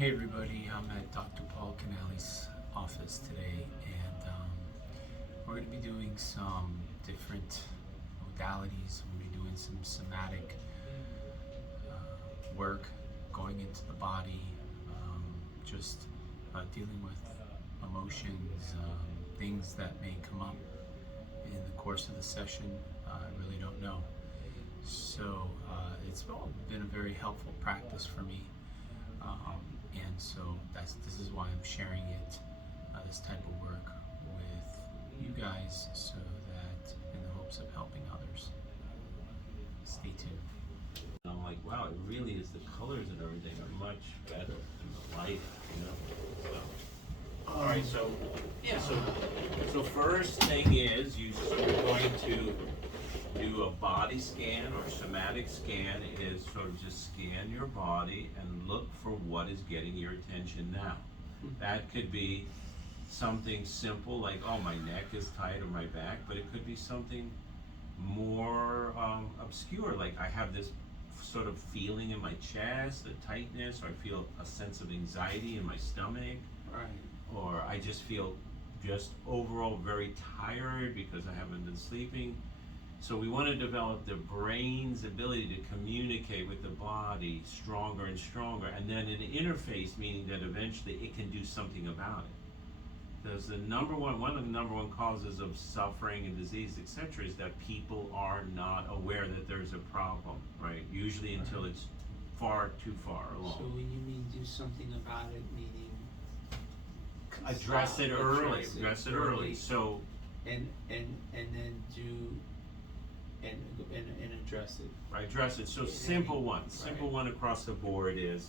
Hey everybody, I'm at Dr. Paul Canali's office today, and we're going to be doing some different modalities. We're going to be doing some somatic work, going into the body, just dealing with emotions, things that may come up in the course of the session. I really don't know. So it's been a very helpful practice for me. And so this is why I'm sharing it, this type of work with you guys, so that in the hopes of helping others. Stay tuned. And I'm like, wow, it really is, the colors and everything are much better than the light, you know? So, all right, so, yeah, so first thing is you're going to do a body scan or somatic scan. Is sort of just scan your body and look for what is getting your attention now. That could be something simple like, oh, my neck is tight or my back, but it could be something more obscure, like I have this sort of feeling in my chest, a tightness, or I feel a sense of anxiety in my stomach, Right. or I just feel just overall very tired because I haven't been sleeping. So we want to develop the brain's ability to communicate with the body stronger and stronger, and then an interface, meaning that eventually it can do something about it. Because one of the number one causes of suffering and disease, etc., is that people are not aware that there's a problem, right? Usually until it's too far along. So when you mean do something about it, meaning Address it early. Address it early. So and then do and address it. right, address it. So simple one across the board is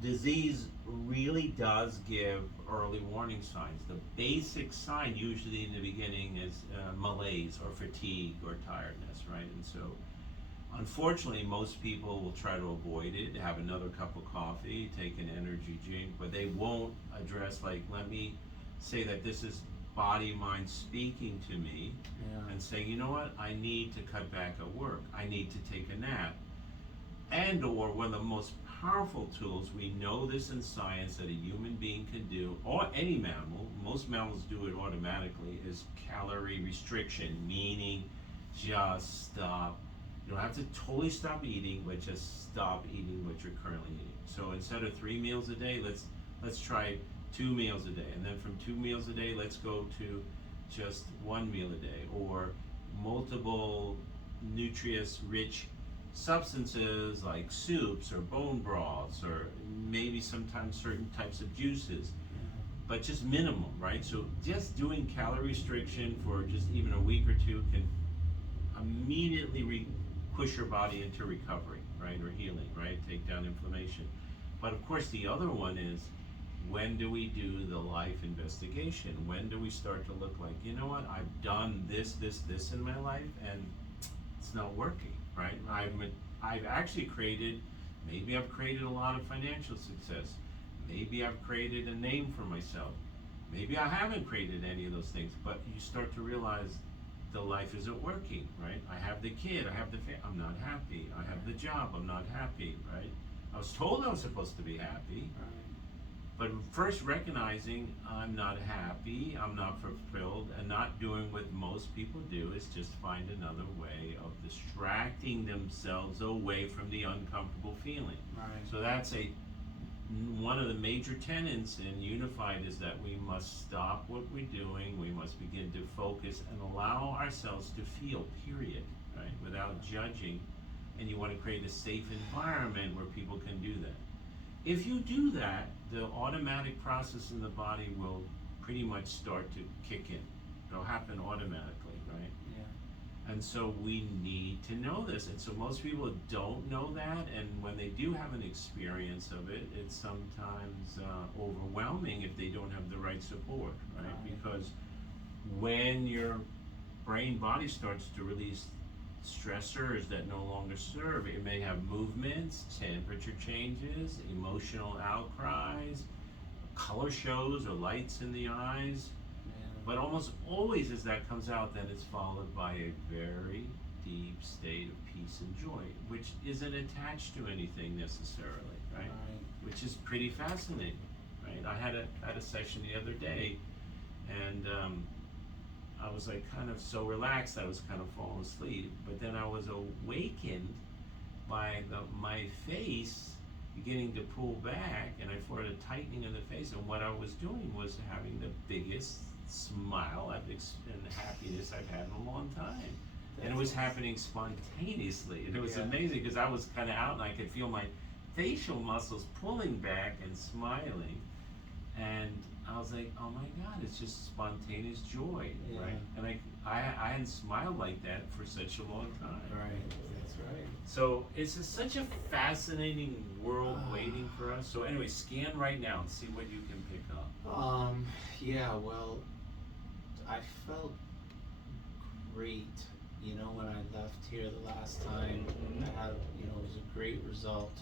disease really does give early warning signs. The basic sign usually in the beginning is malaise or fatigue or tiredness, right? And so unfortunately most people will try to avoid it, have another cup of coffee, take an energy drink, but they won't address, like, let me say that this is body mind speaking to me, and say, you know what, I need to cut back at work, I need to take a nap. And or one of the most powerful tools, we know this in science, that a human being can do, or any mammal, most mammals do it automatically, is calorie restriction, meaning just stop. You don't have to totally stop eating, but just stop eating what you're currently eating. So instead of 3 meals a day, let's try 2 meals a day, and then from 2 meals a day, let's go to just 1 meal a day, or multiple nutrient-rich substances like soups or bone broths, or maybe sometimes certain types of juices, but just minimum, right? So just doing calorie restriction for just even a week or two can immediately push your body into recovery, right, or healing, right, take down inflammation. But of course the other one is, when do we do the life investigation? When do we start to look like, you know what, I've done this in my life and it's not working, right? I've actually created, maybe I've created a lot of financial success. Maybe I've created a name for myself. Maybe I haven't created any of those things, but you start to realize the life isn't working, right? I have the kid, I have the family, I'm not happy. I have the job, I'm not happy, right? I was told I was supposed to be happy. But first recognizing I'm not happy, I'm not fulfilled, and not doing what most people do is just find another way of distracting themselves away from the uncomfortable feeling. Right. So that's one of the major tenets in Unified, is that we must stop what we're doing, we must begin to focus and allow ourselves to feel, period, right, without judging. And you want to create a safe environment where people can do that. If you do that, the automatic process in the body will pretty much start to kick in. It'll happen automatically, right? Yeah. And so we need to know this. And so most people don't know that, and when they do have an experience of it, it's sometimes overwhelming if they don't have the right support, right? Because when your brain body starts to release stressors that no longer serve, it may have movements, temperature changes, emotional outcries, color shows or lights in the eyes. But almost always as that comes out, then it's followed by a very deep state of peace and joy, which isn't attached to anything necessarily, right? Right. Which is pretty fascinating, right? I had a session the other day, and I was like kind of so relaxed, I was kind of falling asleep, but then I was awakened by my face beginning to pull back, and I felt a tightening in the face, and what I was doing was having the biggest smile and happiness I've had in a long time. And it was happening spontaneously, and it was Yeah. amazing because I was kind of out and I could feel my facial muscles pulling back and smiling, and I was like, oh my God, it's just spontaneous joy, Yeah. right? And I hadn't smiled like that for such a long time. Right, that's right. So it's just such a fascinating world waiting for us. So anyway, scan right now and see what you can pick up. Yeah, well, I felt great, when I left here the last time. I had, it was a great result.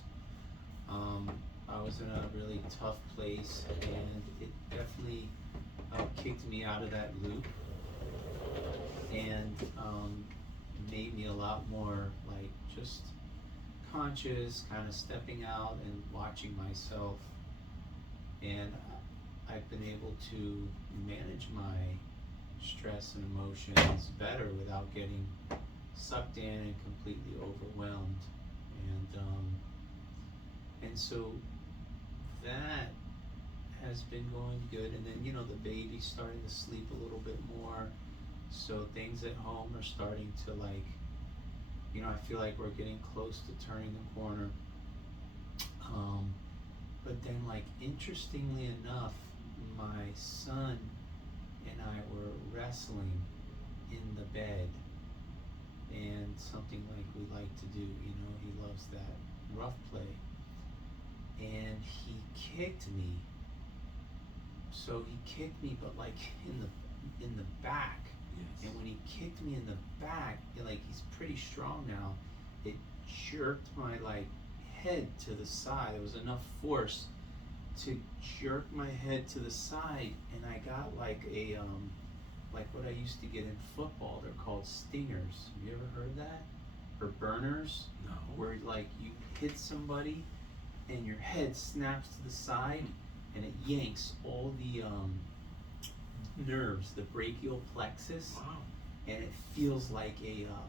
I was in a really tough place, and it definitely kicked me out of that loop, and made me a lot more like just conscious, kind of stepping out and watching myself. And I've been able to manage my stress and emotions better without getting sucked in and completely overwhelmed. And so that has been going good. And then, the baby's starting to sleep a little bit more. So things at home are starting to I feel like we're getting close to turning the corner. But then interestingly enough, my son and I were wrestling in the bed, and something like we like to do, he loves that rough play. And he kicked me. So he kicked me, but in the back. Yes. And when he kicked me in the back, he's pretty strong now, it jerked my head to the side. There was enough force to jerk my head to the side, and I got a what I used to get in football. They're called stingers. Have you ever heard of that? Or burners? No. Where you hit somebody and your head snaps to the side and it yanks all the nerves, the brachial plexus. Wow. And it feels like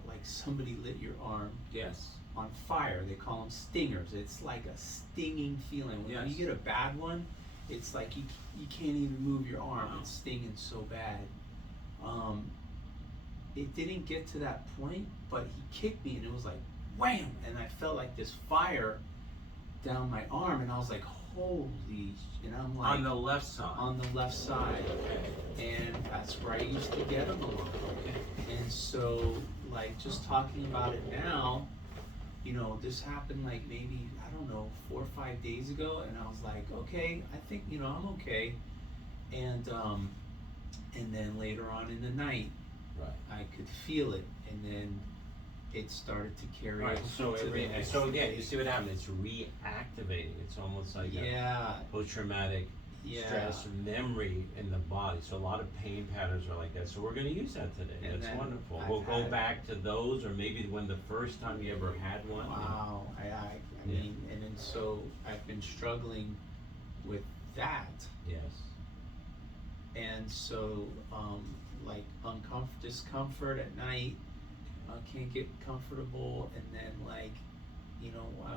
like somebody lit your arm Yes. on fire. They call them stingers. It's like a stinging feeling. When Yes. you get a bad one, it's like you can't even move your arm. Wow. It's stinging so bad. It didn't get to that point, but he kicked me and it was like wham, and I felt like this fire down my arm, and I was like, holy, and I'm like On the left side. on the left side, Okay. and that's where I used to get them a lot. Okay. And so, just talking about it now, this happened maybe, I don't know, 4 or 5 days ago, and I was like, okay, I think, I'm okay. And then later on in the night, Right. I could feel it, and then it started to carry Right. So to the next again, day. you see what happened? It's reactivating. It's almost like a Yeah, post-traumatic yeah. stress memory in the body. So a lot of pain patterns are like that. So we're going to use that today. And That's then wonderful. I've We'll go had- back to those, or maybe when the first time you ever had one. Wow, I Yeah. mean, and then so I've been struggling with that, Yes. and so discomfort at night, can't get comfortable, and then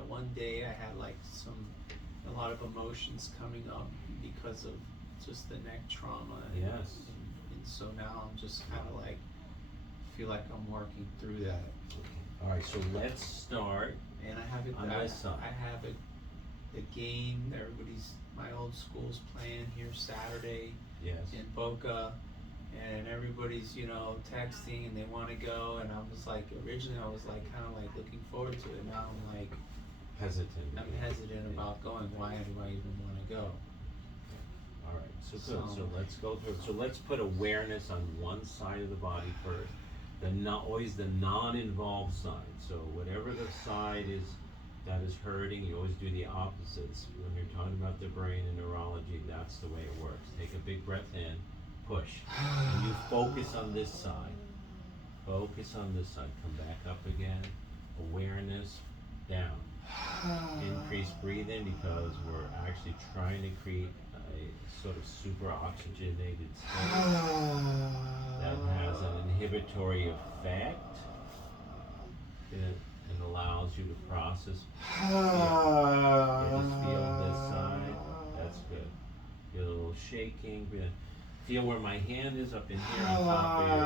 one day I had a lot of emotions coming up because of just the neck trauma, Yes. and so now I'm just kind of feel like I'm working through that. All right. So let's start. And I have it. On this side. I have it. The game. My old school's playing here Saturday Yes. in Boca, and everybody's texting and they want to go. And I was originally I was kind of looking forward to it. Now I'm Hesitant. I'm hesitant about going. Why do I even want to go? All right, so good. So- So let's go through it. So let's put awareness on one side of the body first. Always the non-involved side. So whatever the side is that is hurting, you always do the opposites. When you're talking about the brain and neurology, that's the way it works. Take a big breath in, push. And you focus on this side. Focus on this side. Come back up again. Awareness, down. Increase nice breathing because we're actually trying to create a sort of super oxygenated state that has an inhibitory effect and allows you to process. Yeah, just feel this side. That's good. Feel a little shaking. Feel where my hand is up in here on top of your.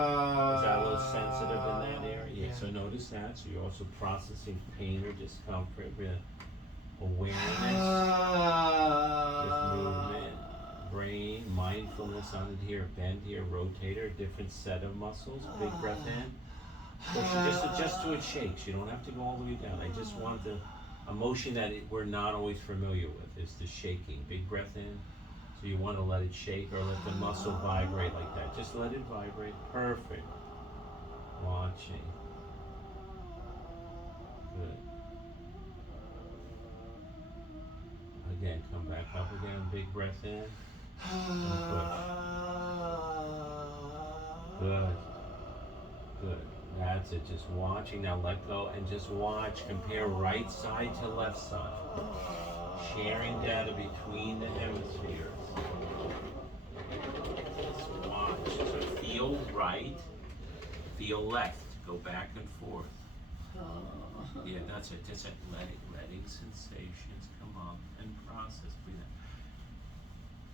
Is that a little sensitive in that area? Yeah. So notice that. So you're also processing pain or discomfort. Awareness with movement, brain, mindfulness on here, bend here, rotator, different set of muscles. Big breath in. Push it, just adjust to it shakes. You don't have to go all the way down. I just want a motion that we're not always familiar with. It's the shaking. Big breath in. So you want to let it shake or let the muscle vibrate like that. Just let it vibrate. Perfect. Watching. Good. Again, come back up again. Big breath in. And push. Good. Good. That's it. Just watching. Now let go and just watch. Compare right side to left side. Sharing data between the hemispheres. Just watch. So feel right. Feel left. Go back and forth. Yeah, that's it. That's it. Letting sensations come up and process. Breathe out.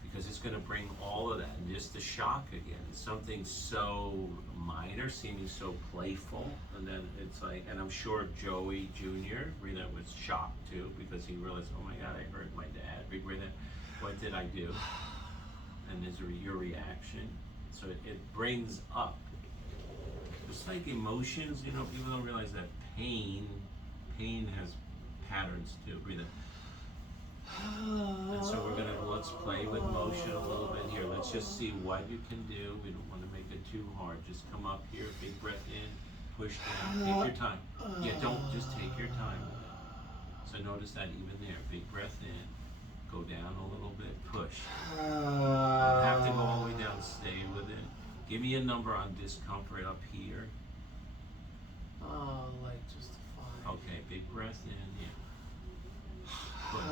Because it's going to bring all of that, and just the shock again. It's something so minor, seeming so playful, and then it's like, and I'm sure Joey Jr. was shocked too, because he realized, oh my God, I hurt my dad. Big breath in. What did I do? And is your reaction? So it brings up, just like emotions. People don't realize that pain has patterns too. Breathe in. And so let's play with motion a little bit here. Let's just see what you can do. We don't want to make it too hard. Just come up here, big breath in, push down, take your time. Yeah, don't just take your time with it. So notice that even there, big breath in, go down a little bit, push. Don't have to go all the way down, stay with it. Give me a number on discomfort up here. Like just a 5. Okay, big breath in, yeah. Push.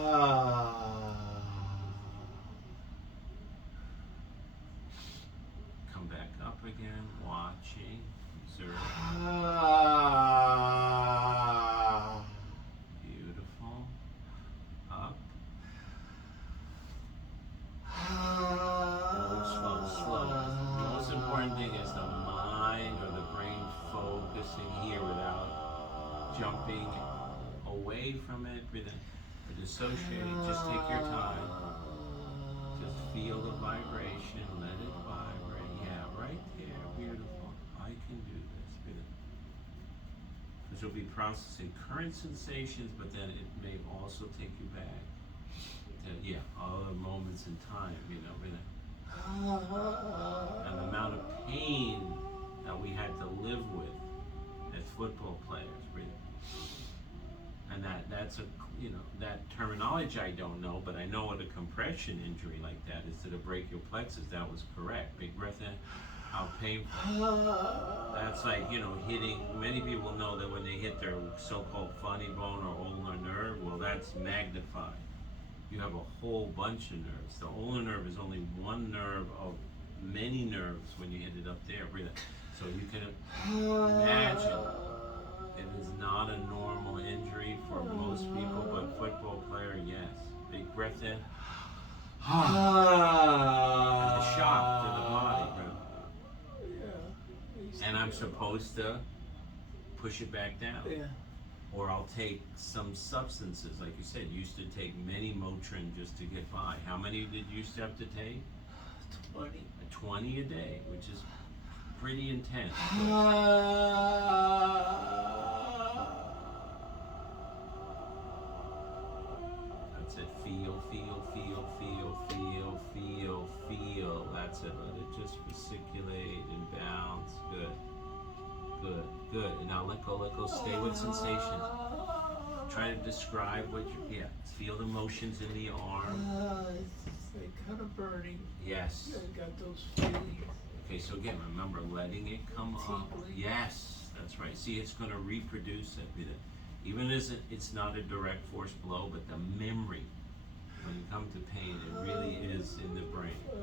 Come back up again, watching, observe. Beautiful. Up. Slow. The most important thing is the mind or the brain focusing here without jumping away from it. Breathe in. Dissociate, just take your time. Just feel the vibration, let it vibrate. Yeah, right there, beautiful. I can do this. Because you'll be processing current sensations, but then it may also take you back to, other moments in time, And the amount of pain that we had to live with as football players, and that's that terminology I don't know, but I know what a compression injury like that is to the brachial plexus. That was correct. Big breath in. How painful. That's like, hitting. Many people know that when they hit their so-called funny bone or ulnar nerve, well, that's magnified. You have a whole bunch of nerves. The ulnar nerve is only one nerve of many nerves when you hit it up there. Breathe out. So you can imagine. It is not a normal injury for most people, but football player, yes. Big breath in. The shock to the body, bro. And I'm supposed to push it back down. Yeah. Or I'll take some substances, like you said. You used to take many Motrin just to get by. How many did you used to have to take? 20. 20 a day, which is pretty intense. That's it. Feel. That's it. Let it just reciculate and bounce. Good. And now let go. Stay with sensations. Try to describe what you, feel the motions in the arm. It's like kind of burning. Yes. I got those feelings. Okay, so again, remember letting it come up. Tingling. Yes, that's right. See, it's going to reproduce it. Even as it's not a direct force blow, but the memory, when you come to pain, it really is in the brain. I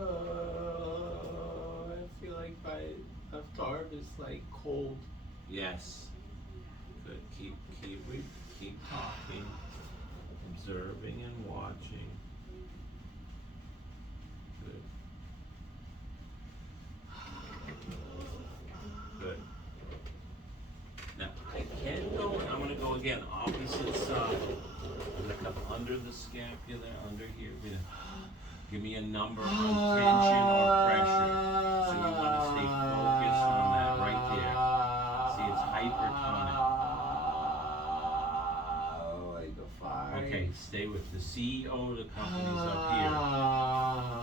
feel like my left arm is like cold. Yes. Good. Keep talking, observing and watching. Good. Good. Now I can go, and I'm going to go again, opposite side. I'm going to come under the scapula, under here. Give me a number on tension or pressure. So you want to stay focused on that right there. See, it's hypertonic. Like a fire. Okay, stay with the CEO of the company's up here.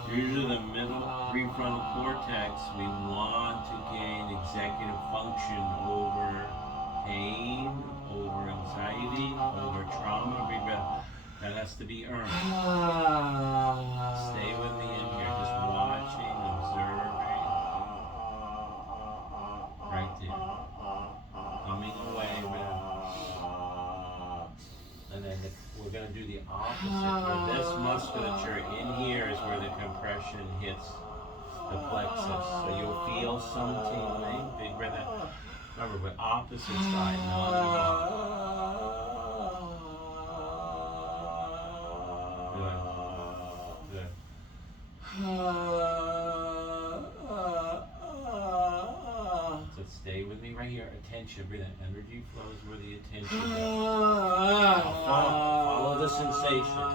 Through to the middle prefrontal cortex, we want to gain executive function over pain, over anxiety, over trauma. Big breath. That has to be earned. Stay with me in here, just watching, observing. Right there. Coming away with. And then we're going to do the opposite, where this musculature in here is where the compression hits the plexus. So you'll feel some tingling. Big breath out. Remember, we're opposite side, not wrong. Good. So stay with me right here. Attention, breathe in. Energy flows where the attention goes. Now follow the sensation.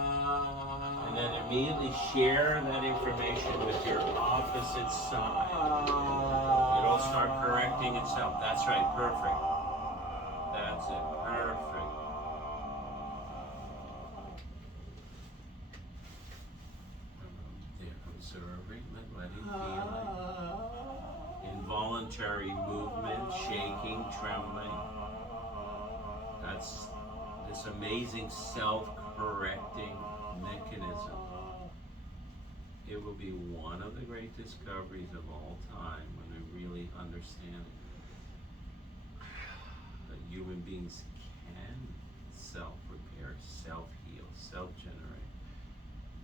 And then immediately share that information with your opposite side. It'll start correcting itself. That's right, perfect. That's it, perfect. There, observing, letting, feeling. Involuntary movement, shaking, trembling. That's this amazing self-correcting mechanism. It will be one of the great discoveries of all time when we really understand it. That human beings can self-repair, self-heal, self-generate,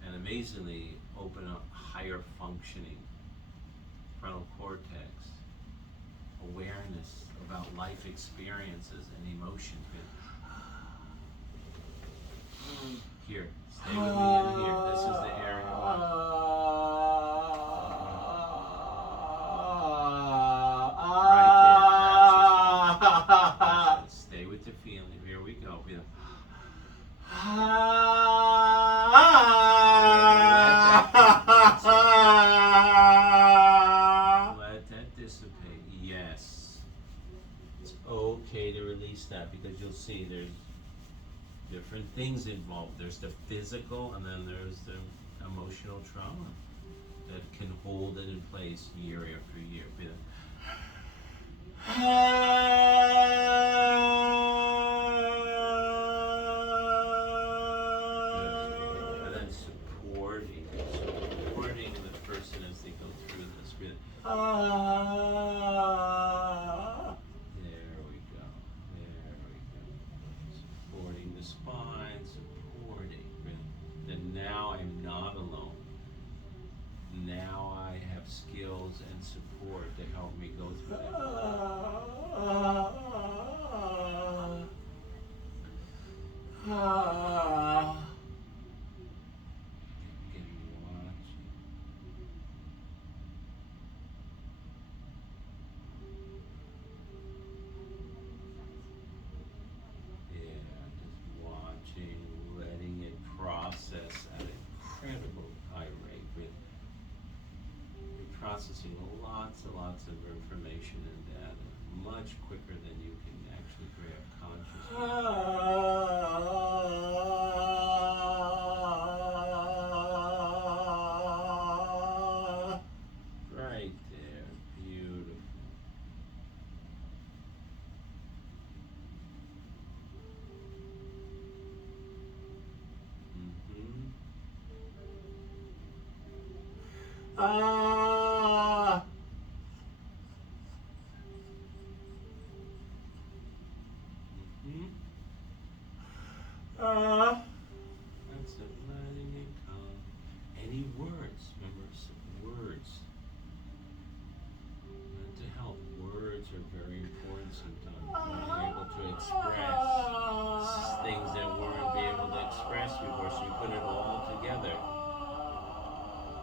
and amazingly open up higher functioning frontal cortex, awareness about life experiences and emotions. Here, stay with me in here. This is the area. Right there. That's it. Stay with the feeling. Here we go. Let that dissipate. Yes. It's okay to release that, because you'll see there's different things involved. There's the physical, and then there's the emotional trauma that can hold it in place year after year. And then supporting the person as they go through this. There we go. Supporting the spine, supporting. And now I'm not alone. Now I have skills and support to help me go through that. Watching, letting it process at an incredible high rate. You're processing lots and lots of information and data much quicker than you can actually grab consciously. Right there, beautiful. That's it, letting it come. Any words, remember, words. Mental health, words are very important sometimes. Being able to express things that weren't being able to express before, so you put it all together.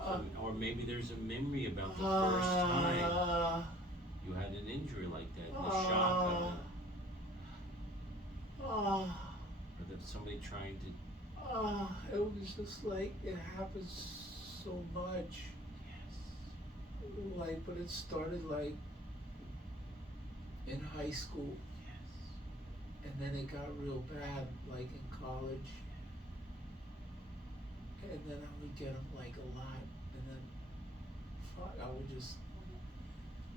So, or maybe there's a memory about the first time you had an injury like that, the shock of it. Or that somebody trying to. It was just like, it happens so much. Yes. Like, but it started like in high school. Yes. And then it got real bad, like in college. And then I would get them like a lot. And then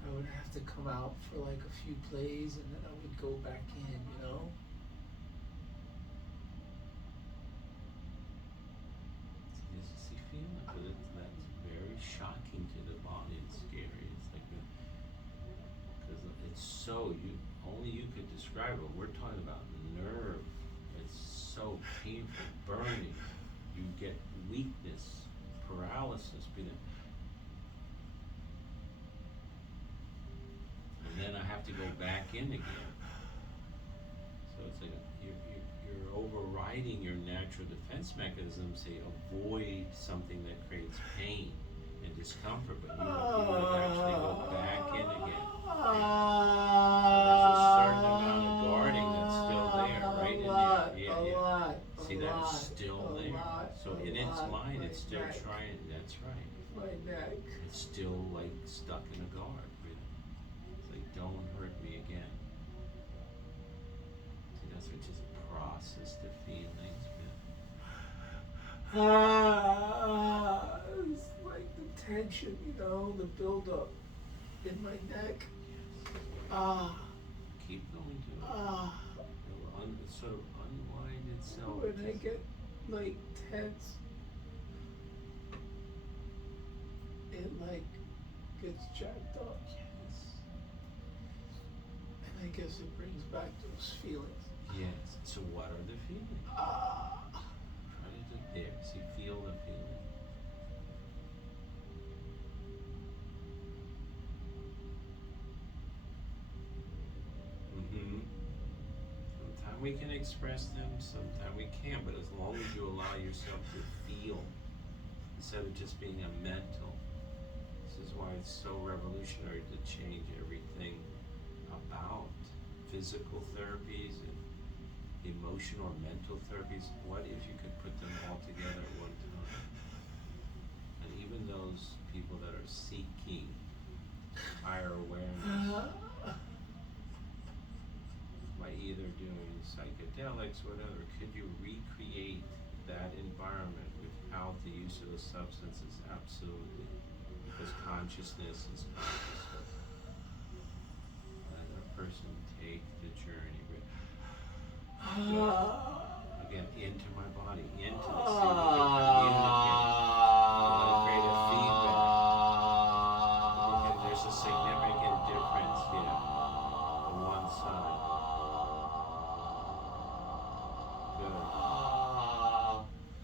I would have to come out for like a few plays and then I would go back in, you know? See, feeling it, but that's very shocking to the body and scary. It's like, because it's so, only you could describe it. We're talking about nerve. It's so painful, burning. You get weakness, paralysis, and then I have to go back in again. So it's like you're overriding your natural defense mechanism, say avoid something that creates pain and discomfort, but you would actually go back in again. So there's a certain amount of guarding that's still there, right in there. See, that's still there. So in its mind, it's still trying. That's right. My neck. It's still like stuck in a guard. It's like, don't hurt me again. See, that's what just process the feelings. It's like the tension, you know, the buildup in my neck. Keep going to it. It'll sort of unwind itself. When I get like tense, it like gets jacked up. Yes. And I guess it brings back those feelings. Yes. So what are the feelings? Try to there. See, feel the feeling. Sometimes we can express them, sometimes we can't, but as long as you allow yourself to feel, instead of just being a mental. This is why it's so revolutionary to change everything about physical therapies and emotional or mental therapies. What if you could put them all together at one time? And even those people that are seeking higher awareness, by either doing psychedelics or whatever, could you recreate that environment without the use of the substances? Absolutely. Because consciousness is consciousness. Let a person take the journey. Again, into my body, into the see we can communicate. Create a feedback. Because there's a significant difference here on one side.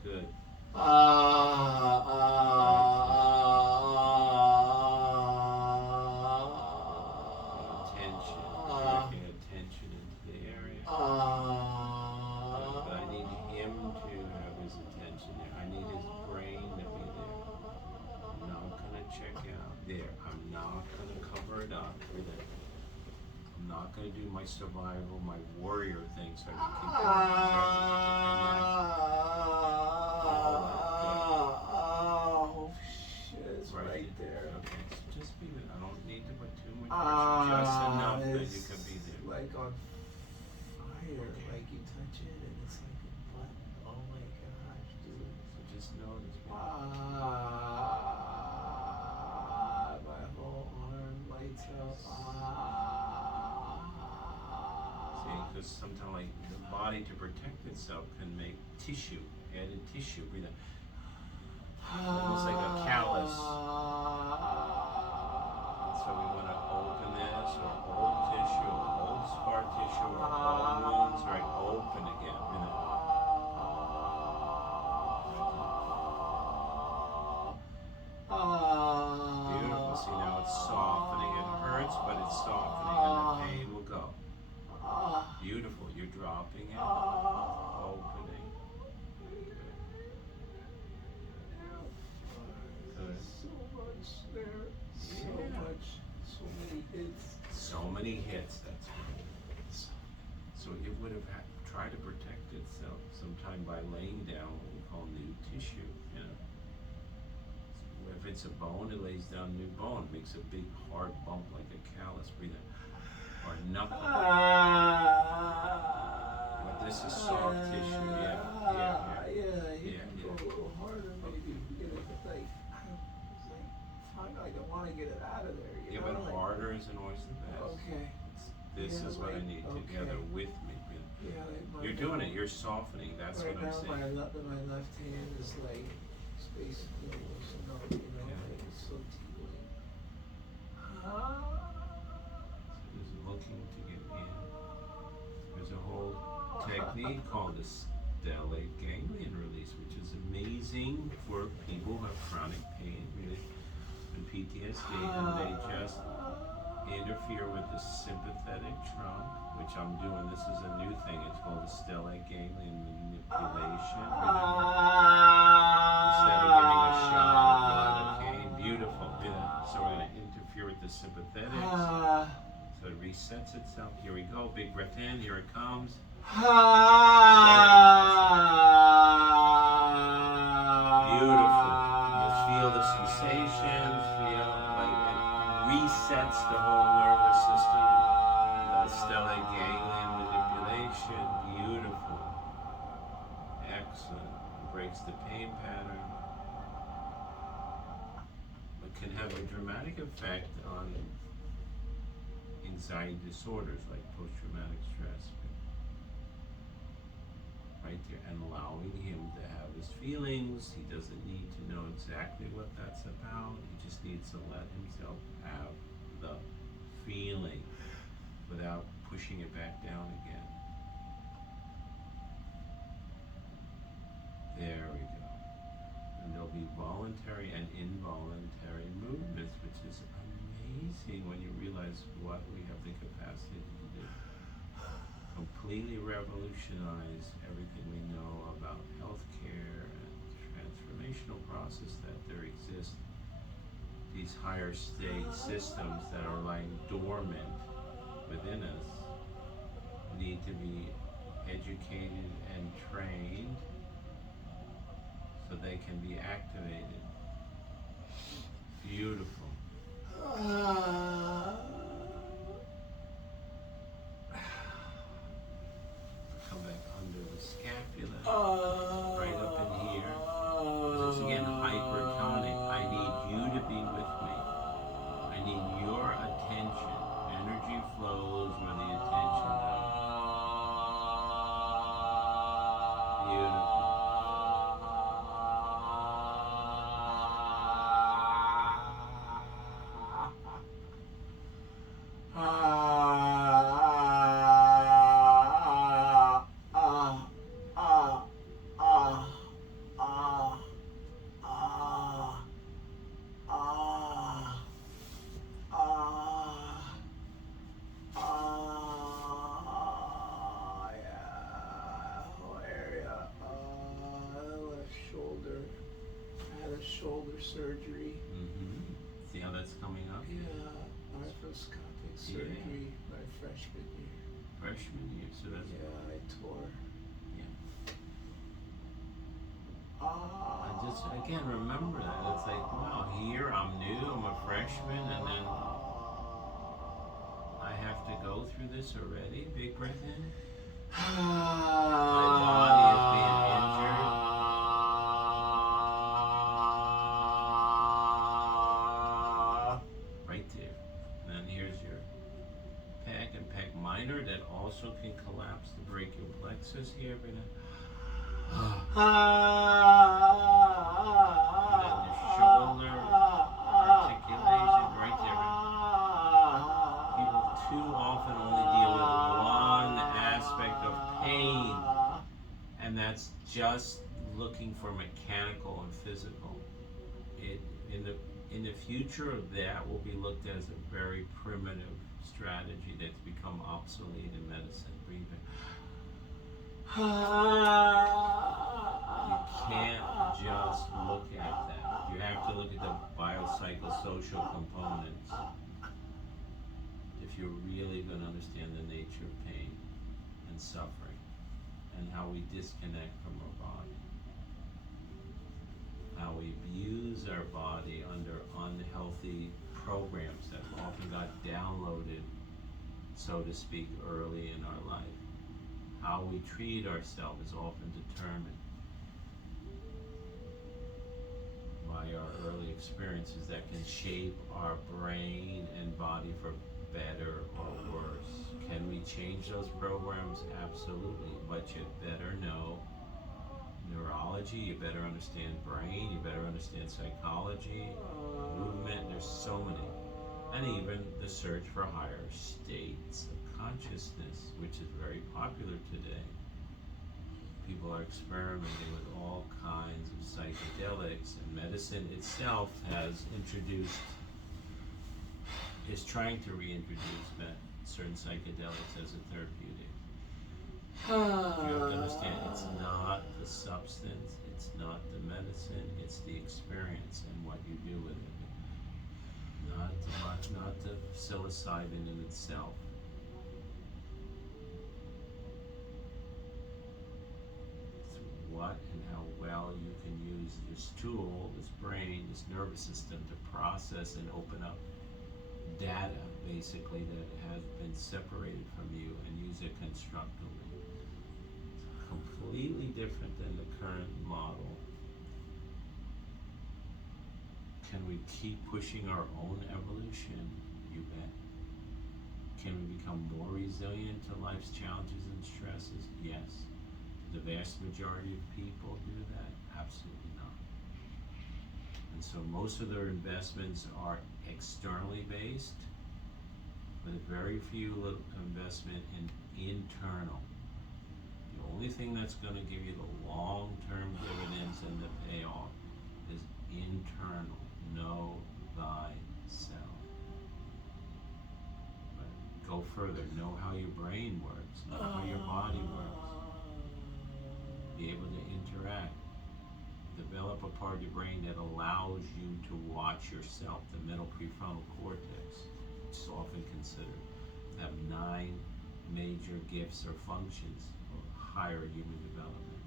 Good. Attention. Directing attention into the area. But I need him to have his attention there. I need his brain to be there. I'm not gonna check out there. I'm not gonna cover it up with it. I'm not gonna do my survival, my warrior thing, so I can keep going. Oh shit, it's right there. Okay, so just be there. I don't need to put too much pressure, just enough that you can be there. Like on fire, like you touch it and it's like a button. Oh my gosh, dude. So just notice. My whole arm lights up. See, because sometimes like the body to protect itself can make tissue, added tissue, breathe out. Almost like a callus. And so we want to open this, or old tissue, or old scar tissue, or old wounds, right? Open again. dropping it, opening. Good. So much there. So Yeah. much. So many hits. So many hits, that's right. So it would have tried to protect itself sometime by laying down what we call new tissue. You know, so if it's a bone, it lays down new bone, makes a big hard bump like a callus. Breathe in. Or knuckle. But this is soft tissue. Yeah. You can go a little harder, maybe. Get it like, I don't want to get it out of there. Yeah, but harder isn't always the best. Okay. This Yeah, is what I like, need okay. together with me. Yeah, like You're doing it. You're softening. That's right what I'm now, saying. my left hand is like basically loosened up, you know, Yeah. like it's so tingling. So just looking to get in. There's a whole technique called the stellate ganglion release, which is amazing for people who have chronic pain and PTSD, and they just interfere with the sympathetic trunk, which I'm doing. This is a new thing. It's called the stellate ganglion manipulation. Instead of giving a shot of lidocaine, beautiful. So we're going to interfere with the sympathetics. So it resets itself. Here we go. Big breath in. Here it comes. Beautiful. Just feel the sensations. Feel like it resets the whole nervous system. The stellate ganglion manipulation. Beautiful. Excellent. Breaks the pain pattern. But can have a dramatic effect on anxiety disorders like post-traumatic stress. Right there, and allowing him to have his feelings. He doesn't need to know exactly what that's about. He just needs to let himself have the feeling without pushing it back down again. There we go. And there'll be voluntary and involuntary movements, which is amazing when you realize what we have the capacity to do. Completely revolutionize everything we know about healthcare and transformational process that there exist. These higher state systems that are lying dormant within us need to be educated and trained so they can be activated. Beautiful. Come back under the scapula, right up in here. This is again hypertonic. I need you to be with me. I need your attention. Energy flows where the attention goes. Beautiful. Shoulder surgery. See how that's coming up? Yeah, arthroscopic surgery my freshman year. Freshman year, so that's Yeah, I tore. I just again remember that. It's like, wow, here I'm new, I'm a freshman, and then I have to go through this already. Big breath in. My body is being injured. Right there. And then here's your pec and pec minor that also can collapse the brachial plexus here. And then the shoulder articulation right there. People too often only deal with one aspect of pain, and that's just looking for mechanical and physical. In the future, that will be looked at as a very primitive strategy that's become obsolete in medicine. Breathe in. can't just look at that. You have to look at the biopsychosocial components if you're really going to understand the nature of pain and suffering and how we disconnect from our body, how we abuse our body under unhealthy programs that often got downloaded, so to speak, early in our life. How we treat ourselves is often determined by our early experiences that can shape our brain and body for better or worse. Can we change those programs? Absolutely, but you better know neurology, you better understand brain, you better understand psychology, movement, there's so many. And even the search for higher states of consciousness, which is very popular today. People are experimenting with all kinds of psychedelics, and medicine itself is trying to reintroduce certain psychedelics as a therapeutic. You have to understand, it's not the substance, it's not the medicine, it's the experience and what you do with it. Not the psilocybin in itself. It's what and how well you can use this tool, this brain, this nervous system to process and open up data, basically, that has been separated from you and use it constructively. Completely different than the current model. Can we keep pushing our own evolution? You bet. Can we become more resilient to life's challenges and stresses? Yes. The vast majority of people do that? Absolutely not. And so most of their investments are externally based, with very few investment in internal. The only thing that's going to give you the long-term dividends and the payoff is internal. Know thyself. But go further. Know how your brain works. Know how your body works. Be able to interact. Develop a part of your brain that allows you to watch yourself, the middle prefrontal cortex, which is often considered to have 9 major gifts or functions of higher human development.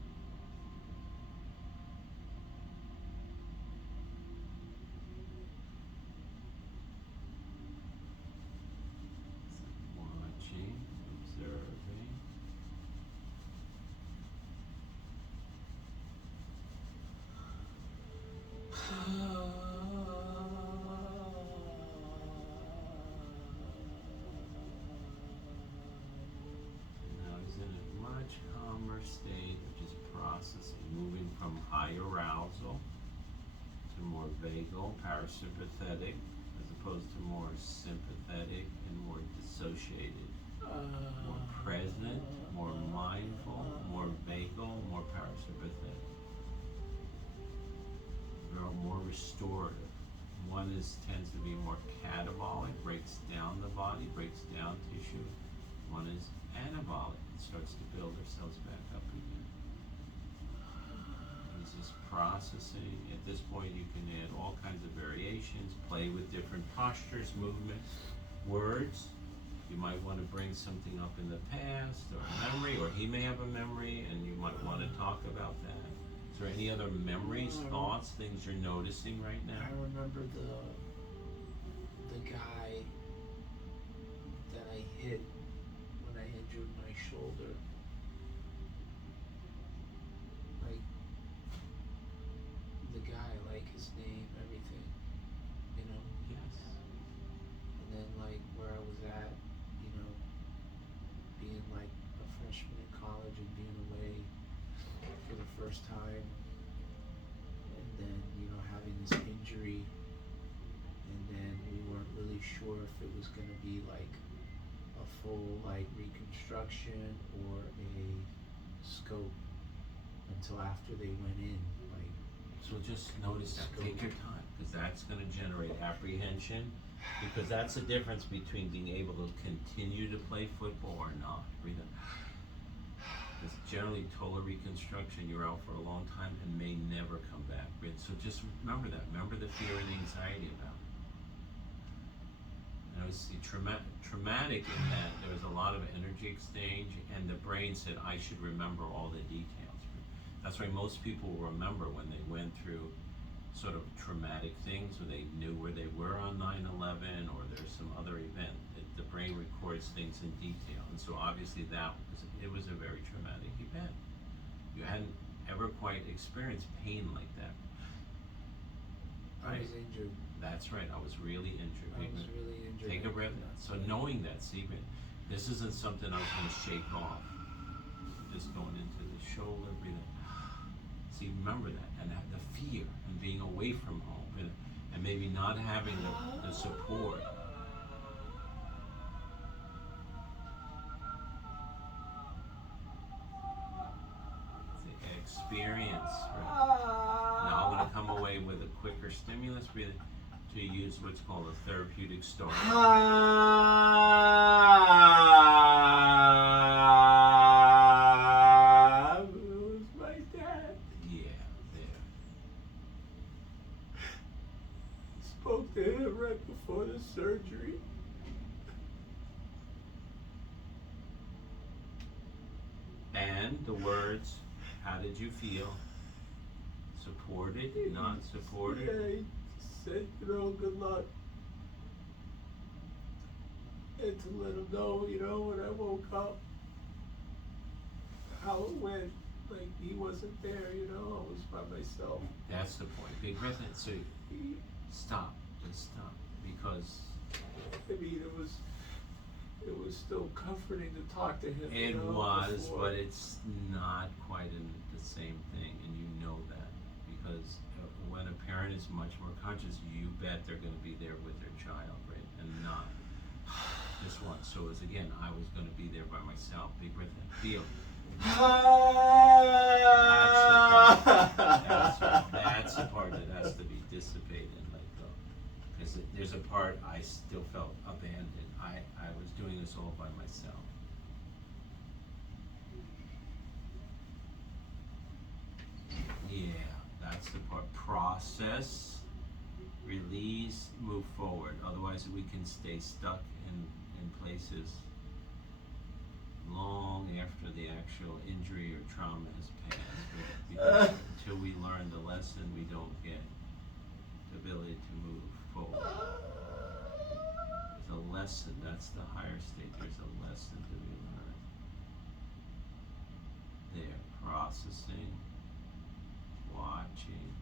Watching, observing. Now he's in a much calmer state of just processing, moving from high arousal to more vagal, parasympathetic, as opposed to more sympathetic and more dissociated. More present, more mindful, more vagal, more parasympathetic. They're more restorative. One tends to be more catabolic, breaks down the body, breaks down tissue. One is anabolic, it starts to build ourselves back up again. It's just processing. At this point you can add all kinds of variations, play with different postures, movements, words. You might want to bring something up in the past or a memory, or he may have a memory and you might want to talk about that. Is there any other memories, thoughts, things you're noticing right now? I remember the guy that I hit when I injured my shoulder. Like, the guy, like his name, everything, you know? Yes. And then, like, where I was at, you know, being like a freshman in college and being away for the first time, and then, you know, having this injury, and then we weren't really sure if it was going to be like a full like reconstruction or a scope until after they went in. Like, So just notice that. Take your time, because that's going to generate apprehension. Because that's the difference between being able to continue to play football or not. Breathe in. Because generally total reconstruction. You're out for a long time and may never come back. Right? So just remember that. Remember the fear and anxiety about it. And it was traumatic in that there was a lot of energy exchange, and the brain said, I should remember all the details. That's why most people will remember when they went through sort of traumatic things, or they knew where they were on 9/11, or there's some other event. The brain records things in detail, and so obviously it was a very traumatic event. You hadn't ever quite experienced pain like that. I Right? was injured. That's right. I was really injured. I was really injured. Take a breath. So knowing that secret, this isn't something I was going to shake off. Just going into the shoulder, breathing. See, remember that, and the fear, and being away from home, and maybe not having the support. The experience. Right? Now I'm going to come away with a quicker stimulus breathing to use what's called a therapeutic start. Spoke to him right before the surgery. And the words, how did you feel? Supported, not supported? Yeah, he said, good luck. And to let him know, when I woke up, how it went. Like, he wasn't there, I was by myself. That's the point. Big breath in. So stop. Just stop. Because I mean, it was still comforting to talk to him. it was, before. but it's not quite the same thing, and you know that. Because when a parent is much more conscious, you bet they're going to be there with their child, right? And not just once. So it was, again, I was going to be there by myself. Big breath in. Feel. That's the part that has to be dissipated and let go. Because there's a part I still felt abandoned. I was doing this all by myself. Yeah, that's the part. Process, release, move forward. Otherwise we can stay stuck in places long after the actual injury or trauma has passed. Because until we learn the lesson, we don't get the ability to move forward. There's a lesson, that's the higher state. There's a lesson to be learned. There, processing, watching,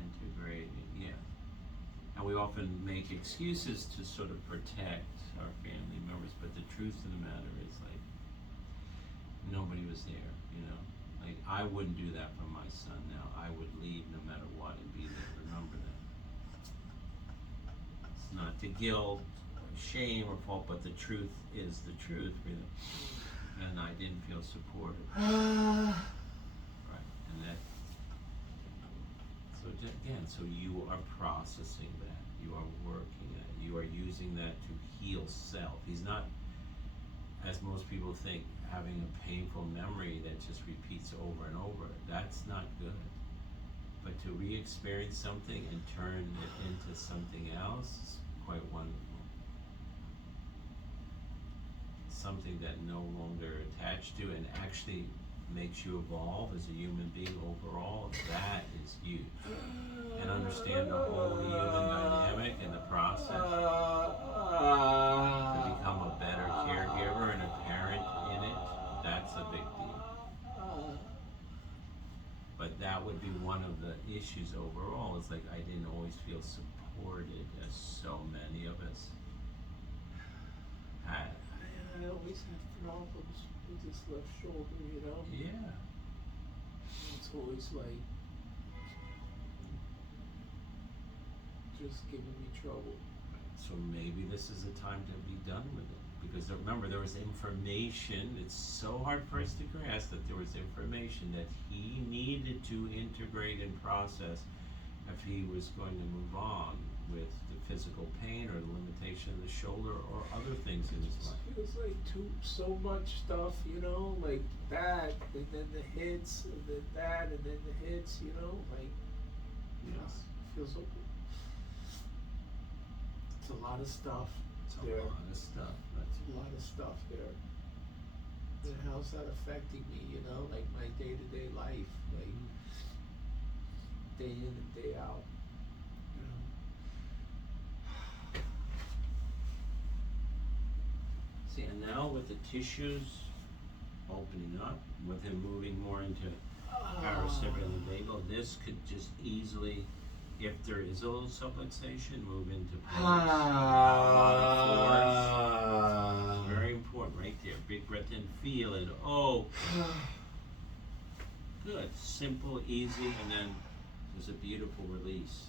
integrating, yeah. And we often make excuses to sort of protect our family members, but the truth of the matter is, like, nobody was there, Like, I wouldn't do that for my son now. I would leave no matter what and be there. Remember that. It's not to guilt, or shame, or fault, but the truth is the truth, really. And I didn't feel supported. Right, and that. So again, so you are processing that. You are working at it. You are using that to heal self. He's not, as most people think, having a painful memory that just repeats over and over. That's not good. But to re-experience something and turn it into something else is quite wonderful. Something that no longer attached to and actually makes you evolve as a human being overall, that is huge. And understand the whole human dynamic and the process. To become a better caregiver and a parent in it, that's a big deal. But that would be one of the issues overall, is like I didn't always feel supported as so many of us had. I always have problems with this left shoulder, Yeah. It's always like just giving me trouble. So maybe this is the time to be done with it. Because remember, there was information, it's so hard for us to grasp that there was information that he needed to integrate and process if he was going to move on. with the physical pain or the limitation of the shoulder or other things in his life? It feels like so much stuff, you know, like that, and then the hits, and then that, and then the hits, you know, like, Yes. it feels so. It's a lot of stuff It's a there. lot of stuff. It's a lot of stuff there. And how's that affecting me, you know, like my day-to-day life, like day in and day out, you know. See, and now with the tissues opening up, with him moving more into parasympathetic vagal, this could just easily, if there is a little subluxation, move into place. A lot of force. Very important right there. Big breath in, feel it. Oh, good. Simple, easy, and then there's a beautiful release.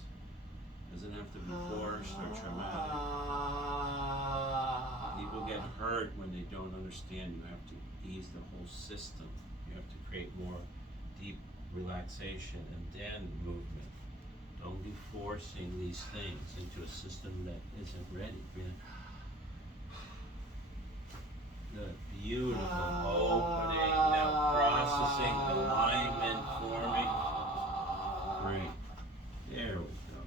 Doesn't have to be forced or traumatic. People get hurt when they don't understand. You have to ease the whole system. You have to create more deep relaxation and then movement. Don't be forcing these things into a system that isn't ready. Good. Beautiful opening. Now processing, alignment, forming. Great. There we go.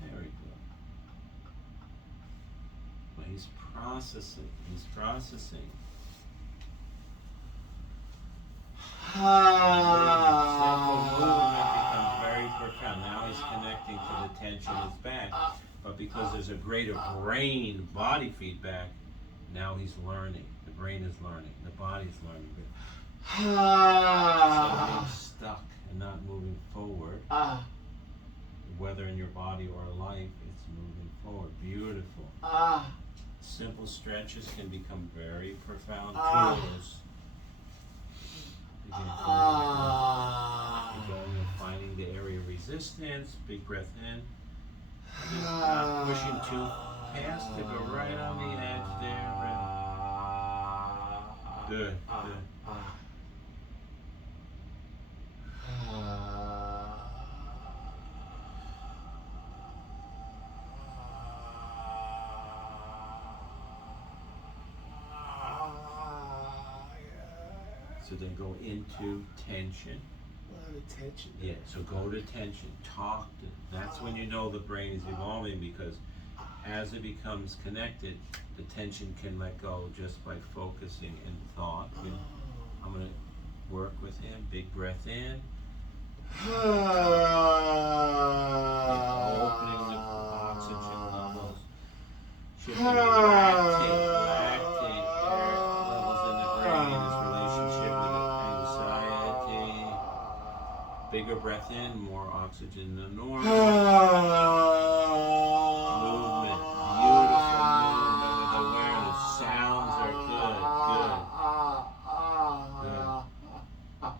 There we go. Well, he's processing. He's processing. Simple movement becomes very profound. Now he's connecting to the tension in his back. But because there's a greater brain-body feedback, now he's learning. The brain is learning. The body's learning. So being stuck and not moving forward, whether in your body or life, it's moving forward. Beautiful. Simple stretches can become very profound tools. Begin going and finding the area of resistance. Big breath in. Just not pushing too fast to go right on the edge there. Good, good. So then go into tension. A lot of tension. Yeah, so go to tension. Talk to, that's when you know the brain is evolving, because as it becomes connected, the tension can let go just by focusing in thought. I'm going to work with him. Big breath in. Opening the oxygen levels. Shifting lactate levels in the brain, his relationship with anxiety. Bigger breath in, more oxygen than normal. Movement, beautiful movement with awareness. Sounds are good,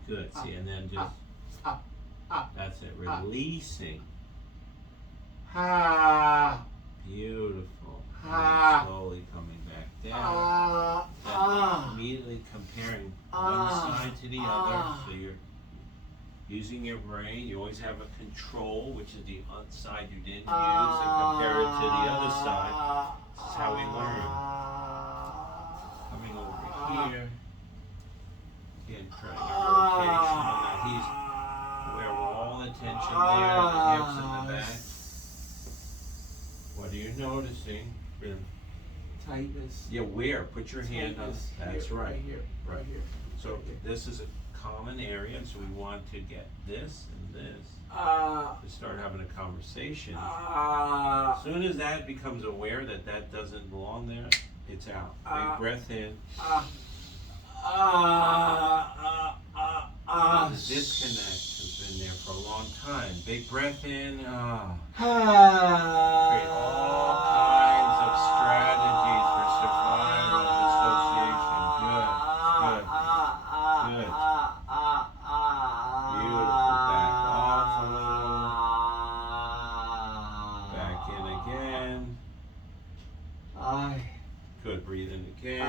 good. Good, see, and then just, that's it, releasing. Beautiful. And then slowly coming back down. Then immediately comparing one side to the other. So you're using your brain. You always have a control, which is the side you didn't use, and compare it to the other side. This is how we learn. Coming over here. Again, trying a rotation on that. He's aware of all the tension there, the hips and the back. What are you noticing? Tightness. Yeah, where? Put your hand on. Tightness That's here, right. Right here. Right here. So this is a common area, and so we want to get this and this to start having a conversation. As soon as that becomes aware that that doesn't belong there, it's out. Big breath in. The disconnect has been there for a long time. Big breath in. Create all kinds of strategies for survival, dissociation. Good, good, good. Beautiful. Back off a little. Back in again. Good. Breathe in again.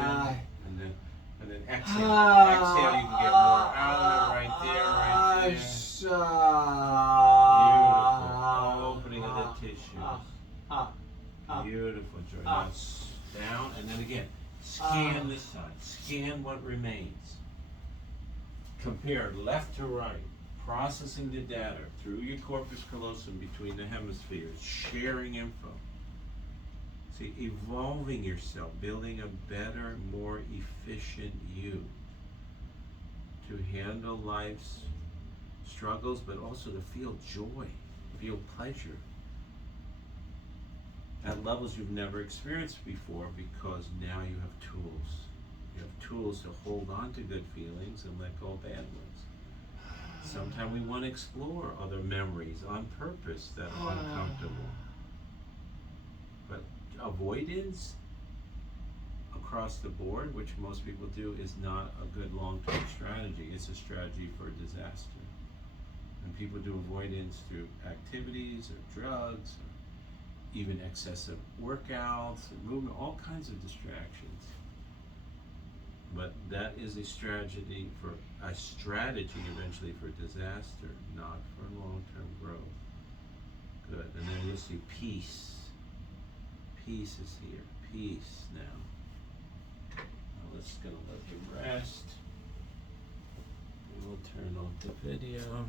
And then exhale. Exhale, you can get more out of it right there, right there. Beautiful. Opening of the tissue. Scan this side. Scan what remains. Compare left to right. Processing the data through your corpus callosum between the hemispheres. Sharing info. See, evolving yourself. Building a better, more efficient you. To handle life's struggles, but also to feel joy. Feel pleasure. At levels you've never experienced before, because now you have tools. You have tools to hold on to good feelings and let go of bad ones. Sometimes we want to explore other memories on purpose that are uncomfortable. But avoidance across the board, which most people do, is not a good long-term strategy. It's a strategy for disaster. And people do avoidance through activities or drugs, or even excessive workouts, and movement, all kinds of distractions. But that is a strategy eventually for disaster, not for long-term growth. Good. And then you'll see peace. Peace is here. Peace now. Now let's gonna let you rest. And we'll turn off the video.